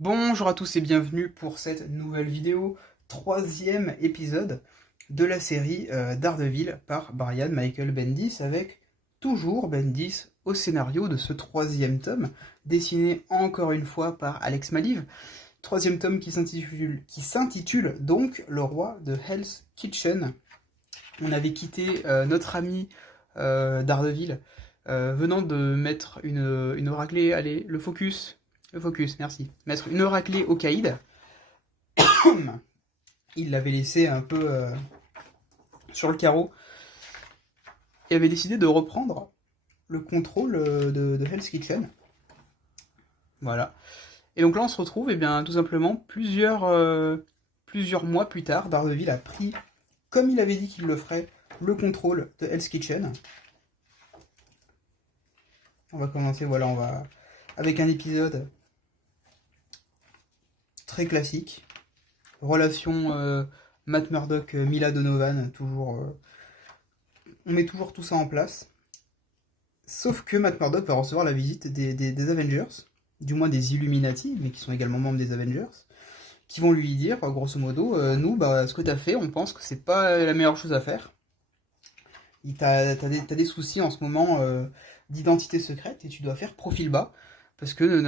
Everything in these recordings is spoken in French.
Bonjour à tous et bienvenue pour cette nouvelle vidéo, troisième épisode de la série Daredevil par Brian Michael Bendis, avec toujours Bendis au scénario de ce troisième tome, dessiné encore une fois par Alex Maliv. Troisième tome qui s'intitule donc Le Roi de Hell's Kitchen. On avait quitté notre ami Daredevil, venant de mettre une raclée, allez, le focus, merci. Mettre une raclée au caïd. Il l'avait laissé un peu sur le carreau et avait décidé de reprendre le contrôle de Hell's Kitchen. Voilà. Et donc là, on se retrouve, et bien, tout simplement, plusieurs mois plus tard, Daredevil a pris, comme il avait dit qu'il le ferait, le contrôle de Hell's Kitchen. On va commencer, voilà, avec un épisode très classique. Relation Matt Murdock, Mila Donovan, toujours. On met toujours tout ça en place. Sauf que Matt Murdock va recevoir la visite des Avengers, du moins des Illuminati, mais qui sont également membres des Avengers, qui vont lui dire, grosso modo, nous, ce que t'as fait, on pense que c'est pas la meilleure chose à faire. T'as des soucis en ce moment d'identité secrète et tu dois faire profil bas, parce que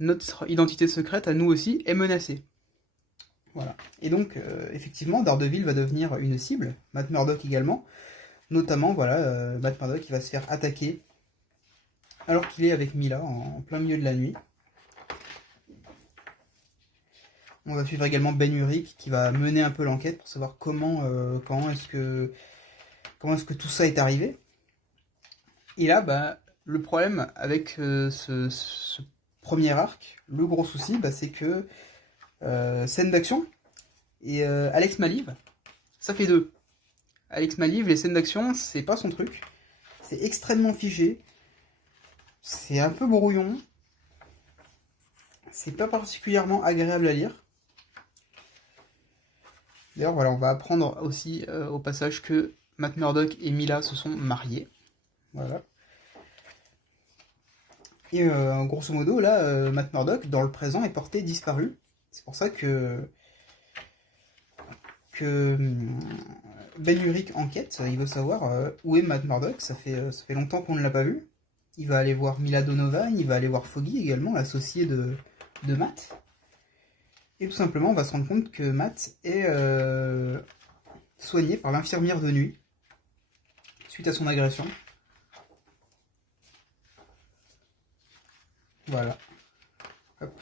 notre identité secrète à nous aussi est menacée. Voilà. Et donc, effectivement, Daredevil va devenir une cible, Matt Murdock également. Notamment, voilà, Matt Murdock qui va se faire attaquer alors qu'il est avec Mila en plein milieu de la nuit. On va suivre également Ben Urich qui va mener un peu l'enquête pour savoir comment est-ce que tout ça est arrivé. Et là, le problème avec ce premier arc, le gros souci, c'est que scène d'action et Alex Maliv, ça fait deux. Alex Maliv, les scènes d'action, c'est pas son truc. C'est extrêmement figé. C'est un peu brouillon. C'est pas particulièrement agréable à lire. D'ailleurs, voilà, on va apprendre aussi au passage que Matt Murdock et Mila se sont mariés. Voilà. Et grosso modo, là, Matt Murdock, dans le présent, est porté disparu. C'est pour ça que Ben Urich enquête. Il veut savoir où est Matt Murdock. Ça fait longtemps qu'on ne l'a pas vu. Il va aller voir Mila Donovan, il va aller voir Foggy également, l'associé de Matt. Et tout simplement, on va se rendre compte que Matt est soigné par l'infirmière de nuit suite à son agression. Voilà. Hop.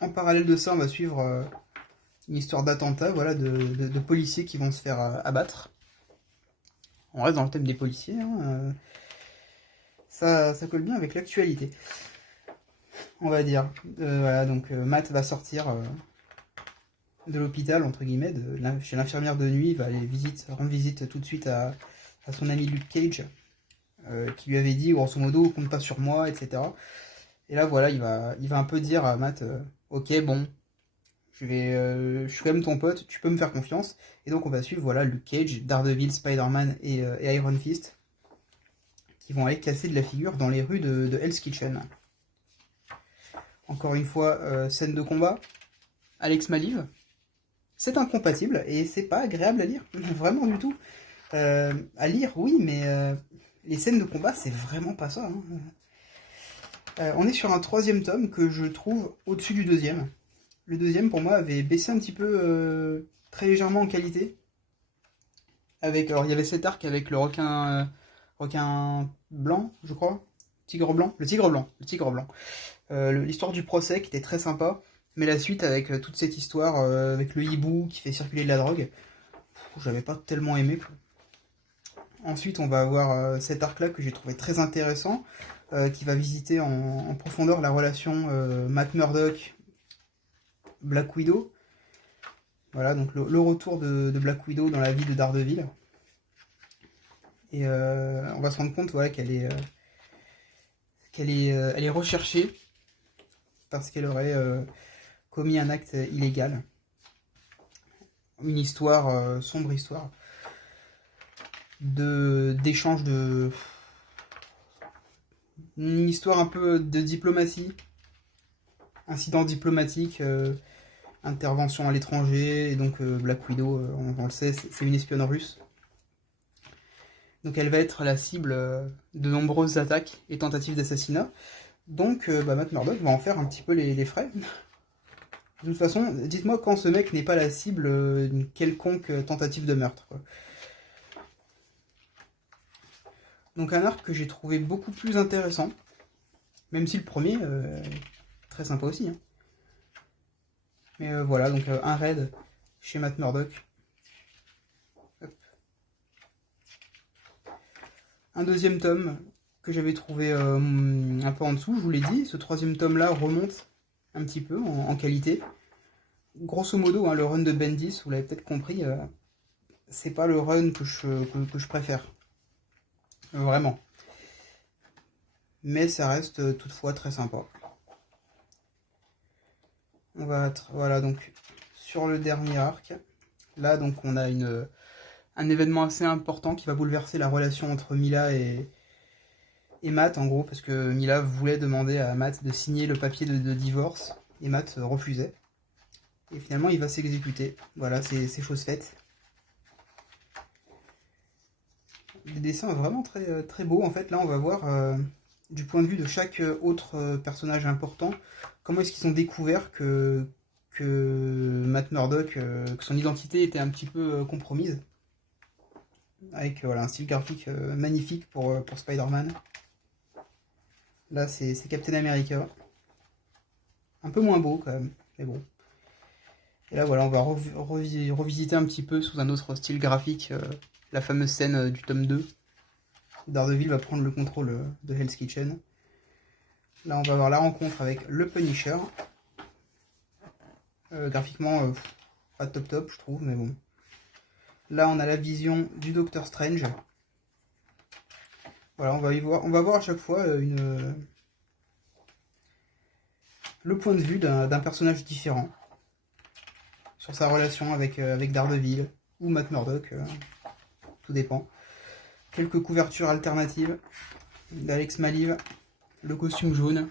En parallèle de ça, on va suivre une histoire d'attentat, voilà, de policiers qui vont se faire abattre. On reste dans le thème des policiers, hein, ça colle bien avec l'actualité, on va dire. Voilà, donc Matt va sortir de l'hôpital, entre guillemets, chez l'infirmière de nuit. Il va aller rendre visite tout de suite à son ami Luke Cage, qui lui avait dit, grosso modo, compte pas sur moi, etc. Et là, voilà, il va un peu dire à Matt, ok, bon, je suis quand même ton pote, tu peux me faire confiance. Et donc on va suivre, voilà, Luke Cage, Daredevil, Spider-Man et Iron Fist, qui vont aller casser de la figure dans les rues de Hell's Kitchen. Encore une fois, scène de combat, Alex Maliv. C'est incompatible et c'est pas agréable à lire, vraiment du tout. À lire, oui, mais les scènes de combat, c'est vraiment pas ça. On est sur un troisième tome que je trouve au-dessus du deuxième. Le deuxième, pour moi, avait baissé un petit peu, très légèrement en qualité. Alors, il y avait cet arc avec le requin blanc, je crois. Le tigre blanc. L'histoire du procès qui était très sympa. Mais la suite avec toute cette histoire, avec le hibou qui fait circuler de la drogue, j'avais pas tellement aimé. Ensuite, on va avoir cet arc-là que j'ai trouvé très intéressant, qui va visiter en profondeur la relation Matt Murdock, Black Widow. Voilà, donc le retour de Black Widow dans la vie de Daredevil. Et on va se rendre compte, voilà, qu'elle est recherchée parce qu'elle aurait commis un acte illégal. Une histoire, sombre histoire, d'échange une histoire un peu de diplomatie incident diplomatique, intervention à l'étranger, et donc Black Widow, on le sait, c'est une espionne russe. Donc elle va être la cible de nombreuses attaques et tentatives d'assassinat. Donc Matt Murdock va en faire un petit peu les frais. De toute façon, dites-moi quand ce mec n'est pas la cible d'une quelconque tentative de meurtre, quoi. Donc un arc que j'ai trouvé beaucoup plus intéressant, même si le premier est très sympa aussi, hein. Mais voilà, donc un raid chez Matt Murdock. Hop. Un deuxième tome que j'avais trouvé un peu en dessous, je vous l'ai dit. Ce troisième tome là remonte un petit peu en qualité. Grosso modo, hein, le run de Bendis, vous l'avez peut-être compris, c'est pas le run que je préfère. Vraiment. Mais ça reste toutefois très sympa. On va être, voilà, donc sur le dernier arc. Là, donc, on a un événement assez important qui va bouleverser la relation entre Mila et Matt, en gros, parce que Mila voulait demander à Matt de signer le papier de divorce, et Matt refusait. Et finalement, il va s'exécuter. Voilà, c'est chose faite. Des dessins vraiment très, très beaux. En fait, là, on va voir, du point de vue de chaque autre personnage important, comment est-ce qu'ils ont découvert que Matt Murdock, que son identité était un petit peu compromise. Avec voilà, un style graphique magnifique pour Spider-Man. Là, c'est Captain America. Un peu moins beau quand même, mais bon. Et là, voilà, on va revisiter un petit peu sous un autre style graphique la fameuse scène du tome 2. Daredevil va prendre le contrôle de Hell's Kitchen. Là, on va avoir la rencontre avec le Punisher. Graphiquement, pas top, je trouve, mais bon. Là, on a la vision du Docteur Strange. Voilà, on va voir à chaque fois le point de vue d'un personnage différent sur sa relation avec Daredevil ou Matt Murdock, tout dépend. Quelques couvertures alternatives d'Alex Maliv, le costume jaune.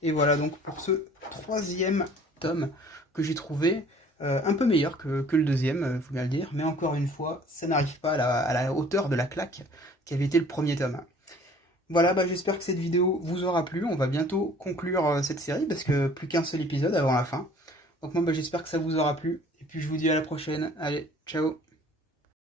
Et voilà donc pour ce troisième tome que j'ai trouvé un peu meilleur que le deuxième, faut bien le dire, mais encore une fois, ça n'arrive pas à la hauteur de la claque qui avait été le premier tome. Voilà, j'espère que cette vidéo vous aura plu. On va bientôt conclure cette série parce que plus qu'un seul épisode avant la fin. Donc moi j'espère que ça vous aura plu. Et puis je vous dis à la prochaine. Allez, ciao!